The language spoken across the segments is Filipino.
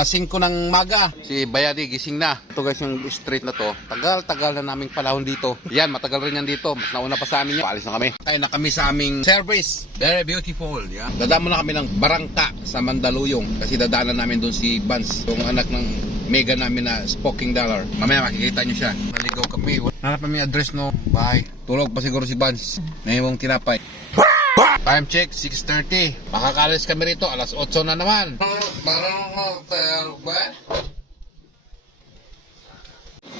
Lasing ko ng maga. Si Bayadi gising na. Ito guys yung street na to. Tagal na naming panahon dito. Yan, matagal rin yan dito. Mas nauna pa sa amin yan. Paalis na kami. Tayo na kami sa aming service. Very beautiful. Yan. Dadaan muna kami ng Barangka sa Mandaluyong. Kasi dadaanan namin doon si Vance. Yung anak ng mega namin na Spoking Dollar. Mamaya makikita nyo siya. Naligaw kami. Hanap kami address no. Bye. Tulog pa siguro si Vance. May mong tinapay. Time check, 6:30. Makakalis kami rito, alas 8 na naman. Parang hotel ba?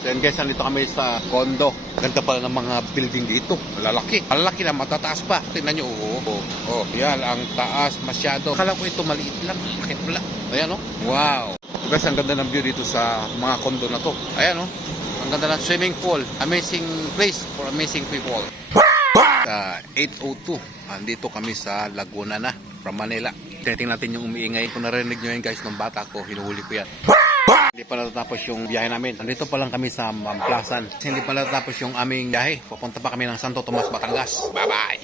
Then guys, nandito kami sa condo. Ganda pala ng mga building dito. Malalaki. Malalaki na, matataas pa. Tingnan nyo, oh. Yan, ang taas masyado. Akala ko ito maliit lang. Bakit pala? Ayan, oh. Wow. Guys, ang ganda ng view dito sa mga condo na to. Ayan, oh. Ang ganda ng swimming pool. Amazing place for amazing people. 8:02. Andito kami sa Laguna na, from Manila. Tingnan natin yung umiingay. Kung narinig nyo yun guys, ng bata ko, hinuhuli ko yan. Hindi pa natatapos yung biyahe namin. Nandito pa lang kami sa Mamplasan. Hindi pa natatapos yung aming biyahe. Pupunta pa kami ng Santo Tomas, Batangas. Bye-bye!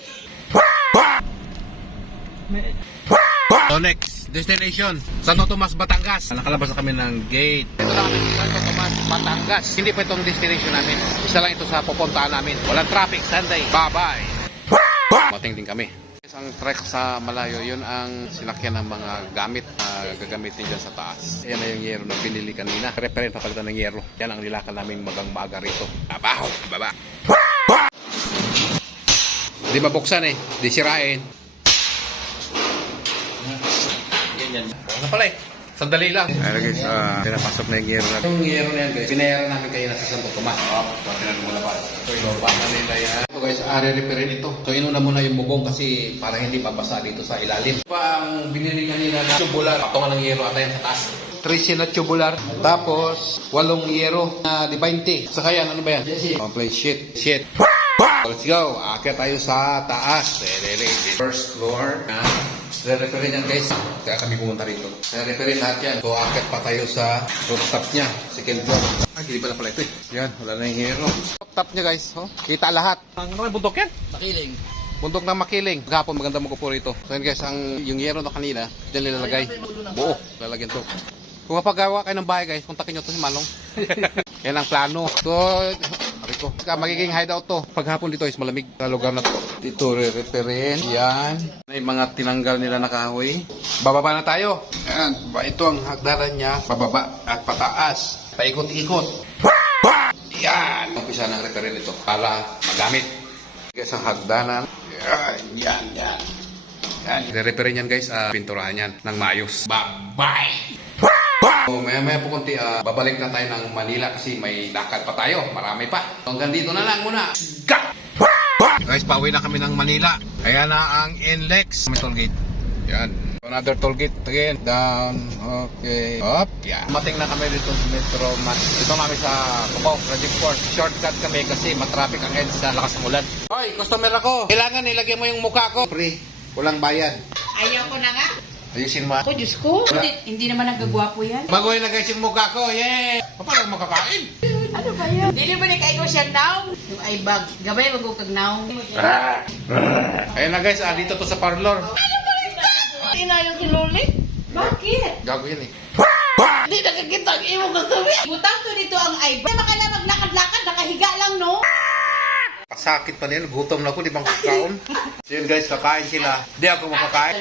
So next destination, Santo Tomas, Batangas. Nakalabas na kami ng gate. Ito lang kami sa Santo Tomas, Batangas. Hindi pa itong destination namin. Isa lang ito sa pupuntahan namin. Walang traffic Sunday. Bye-bye! Mating din kami. Ang trek sa malayo, yun ang sinakyan ng mga gamit na gagamitin dyan sa taas. Yan na yung yero na binili kanina. Referent papalitan ng yero. Yan ang nilakad namin magang maaga rito. Abaho! Baba! Di mabuksan eh. Di sirain. Yan. Ano pala eh? Sandali lang. Ayun guys, pinapasok na yung yero natin. Yung yero na yan guys, pinayaran namin kayo na sa Santo Tomas. Pagkinan mo labas. So inorbahan nila yan. So guys, re-referin ito. So inuna muna yung bubong kasi para hindi mabasa dito sa ilalim. Pang binili kanina na tubular. Patungan ng yero at yan sa taas. 13 na tubular. Tapos 8 yero na di 20. Saka yan, ano ba yan? Complete shit. Let's go. Akit tayo sa taas. First floor. Re-referin yan guys. Kaya kami pumunta rito. Re-referin lahat yan. So akit pa tayo sa rooftop niya. Second floor. Ay, hindi pala ito eh. Yan, wala na yung hero. Rooftop niya guys. Oh, kita lahat. Ano yung bundok yan? Makiling. Bundok ng Makiling. Gapon maganda mo po rito. So yan guys, yung hero na kanina, dyan nilalagay. Buo. Lalagyan to. Kung mapagawa kayo ng bahay guys, kontakin nyo to si Malong. Yan ang plano. So, ko. Magiging hideout to. Paghapon dito is malamig sa lugar na to. Dito re-referin. Yan. May mga tinanggal nila na kahoy. Bababa na tayo. Yan. Ito ang hagdanan niya. Bababa at pataas. Paikot-ikot. Yan. Umpisa ng referin ito para magamit. Guys, ang hagdanan. Yan. Re-referin yan guys. Pinturahan yan ng maayos. Bye-bye! So, maya po konti, babalik na tayo ng Manila kasi may lakad pa tayo. Marami pa. So, hanggang dito na lang muna. Guys, pauwi na kami ng Manila. Ayan na ang NLEX. May tollgate. Yan. Another tollgate again. Down. Okay. Up. Yan. Mating na kami dito sa Metro Mas. Dito kami sa Cubao, Project 4. Shortcut kami kasi matraffic ang edge sa lakas ng ulan. Hoy, customer ako. Kailangan ilagay mo yung mukha ko. Free. Walang bayad. Ayaw ko na nga. Ayusin mo. Ako, Diyos ko. Hindi naman nagagwapo yan. Bago yung lagay yung mukha ko. Yeah. Paano makakain? Ano ba yan? Hindi naman ikaw siya now. Yung ay bag. Gabay magukag now. Ayun na guys, dito to sa parlor. Ano ba ito? Tinayo kilulit? Bakit? Gago yan eh. Hindi nakakita ang imo gabi. Butang to dito ang ay bag. Makala maglakad-lakad, nakahiga lang no? Pasakit pa nila, gutom na ako, di bang kakaon? So yun guys, kakain sila. Di ako makakain.